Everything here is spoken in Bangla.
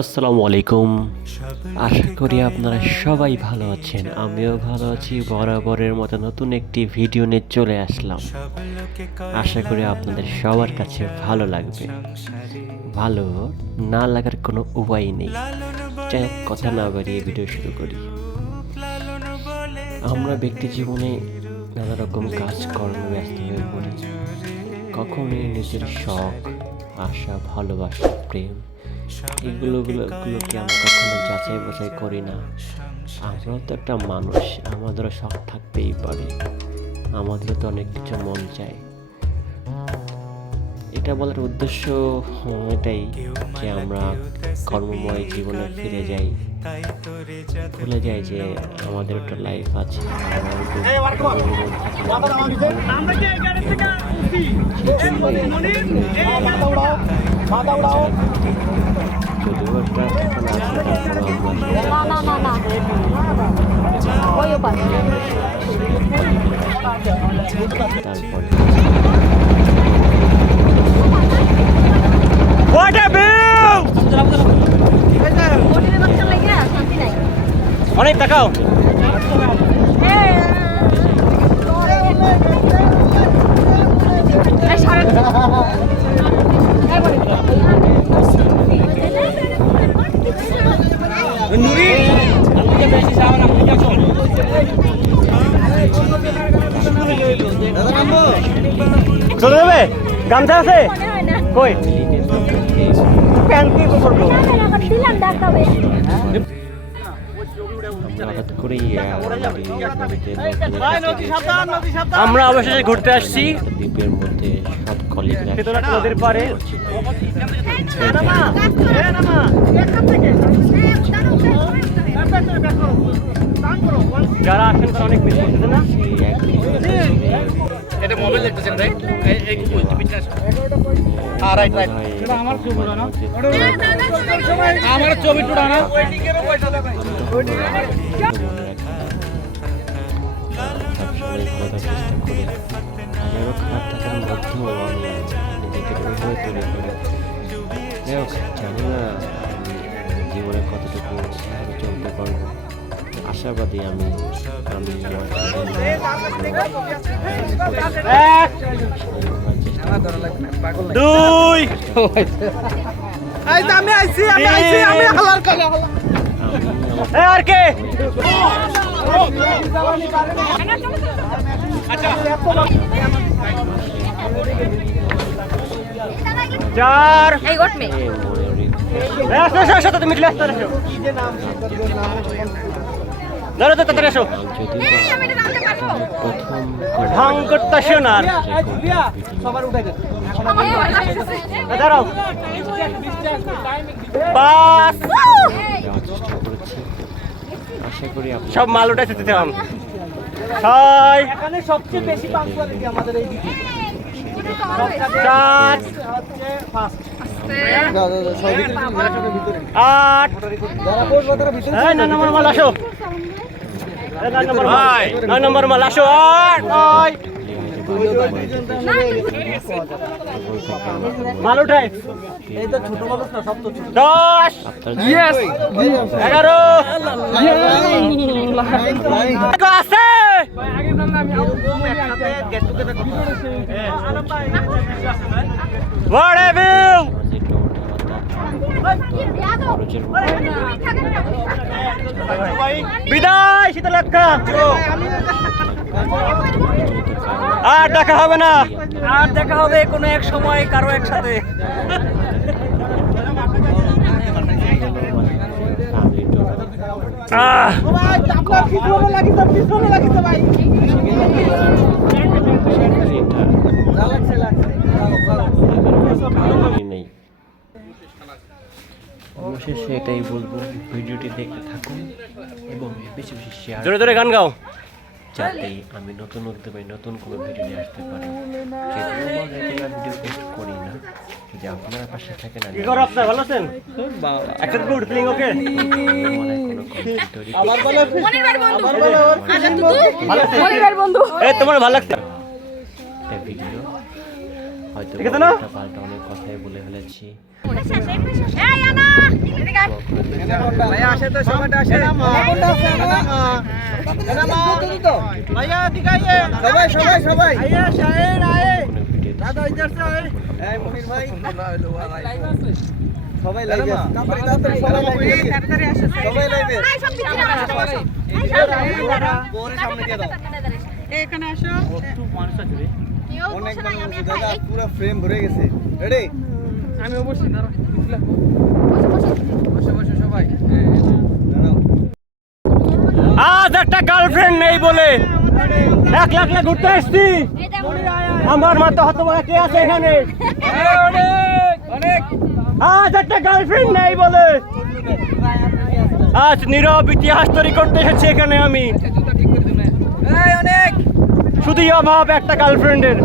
আসসালামু আলাইকুম। আশা করি আপনারা সবাই ভালো আছেন। আমিও ভালো আছি। বরাবরের মতো নতুন একটি ভিডিও নিয়ে চলে আসলাম। আশা করি আপনাদের সবার কাছে ভালো লাগবে। ভালো না লাগার কোনো উপায় নেই। যাই হোক, কথা না বাড়িয়ে ভিডিও শুরু করি। আমরা ব্যক্তি জীবনে নানা রকম কাজকর্মে ব্যস্ত হয়ে পড়ি। কখনোই নিজের শখ, আশা, ভালোবাসা, প্রেম এগুলোকে আমরা কখনো যাচাই বাছাই করি না। আমরাও তো একটা মানুষ, আমাদেরও শখ থাকতেই পারে, আমাদেরও তো অনেক কিছু মন চায়। এটা বলার উদ্দেশ্য এটাই যে আমরা কর্মময় জীবনে ফিরে যাই, ভুলে যাই যে আমাদের একটা লাইফ আছে। যদিও একটা তারপর What a view! অনেক দেখাও। চলে যাবে? গামছা আছে কই? প্যান্ট কি করবো? আমরা অবশেষে ঘুরতে আসছি দ্বীপের মধ্যে সব কলিগরা নদীর পারে। যারা আসেন তারা অনেক মিস করতেছে না? এটা মোবাইল দেখতেছেন রাইট? এই রাইট রাইট। এটা আমার ছবি না? আমার ছবি টুডা না? ওয়েটিংয়েরও পয়সা দেয়। সবসময় ভালো থাকার চেষ্টা করি। হাজারো খারাপ থাকার মধ্যেও আমি নিজেকে ওইভাবে তৈরি করি। যাই হোক, জানি না জীবনে কতটুকু ভাবে চলতে পারবো। আশাবাদী আমি দুই আর কে চার তুমি ধরো তো তাড়াতাড়ি এসো। ঢং করতেছো না, দাঁড়াও। বাস আশা করি সব মাল উঠাইতে দিতাম। ছয় এখানে সবচেয়ে বেশি পাঞ্চুয়ালিটি আমাদের এই দিকে। সাত আট নয় নম্বর মাল আসো। নয় নম্বর মাল আসো। আট নয় মাল উঠাই। এই তো ছোট মানুষ না, সব তো ছোট। 10 11 আছে। What a view! বিদায় শীতলক্ষা। আর দেখা হবে না, আর দেখা হবে কোনো এক সময় কারো একসাথে। নেই। অবশেষে এটাই বলবো, ভিডিওটি দেখতে থাকুন এবং বেশি বেশি শেয়ার, জোরে জোরে গান গাও, যাতে আমি নতুন উদ্যমে নতুন কোনো ভিডিও নিয়ে আসতে পারি। যদিও বা রেগুলার ভিডিও পোস্ট করি না, যদি আপনারা পাশে থাকেন। কি করো আপনার? ভালো আছেন? Accept good feeling okay? এই তোমার ভালো লাগছে? ভিডিও হয়তো ঠিক আছে না? পাল্টা অনেক কথাই বলে ফেলেছি। ভাইয়া আসে তো সময়টা আসে ভাইয়া দিকে আইয়ে সবাই সবাই সবাই আইয়ে শাহের আয়ে দাদা ইধর সে আয়ে এই মুনির ভাই সবাই লাইভে তাড়াতাড়ি আসে সবাই লাইভে সব পিছনে আসো বোরে সামনে দিয়ে দাও এখানে আসো একটু মানুষ আছে রে। অনেক মানুষ দাদা পুরো ফ্রেম ভরে গেছে রেডি আমি অবশ্যই দাঁড়া বসে বসে সবাই আজ একটা গার্লফ্রেন্ড নেই বলে এক লাখ লাখ ঘুরতে আসছি। আমার মতো হতভাগা কে আছে এখানে? আজ একটা গার্লফ্রেন্ড নেই বলে আজ নীরব ইতিহাস তৈরি করতে এসেছি এখানে আমি। শুধুই অভাব একটা গার্লফ্রেন্ডের।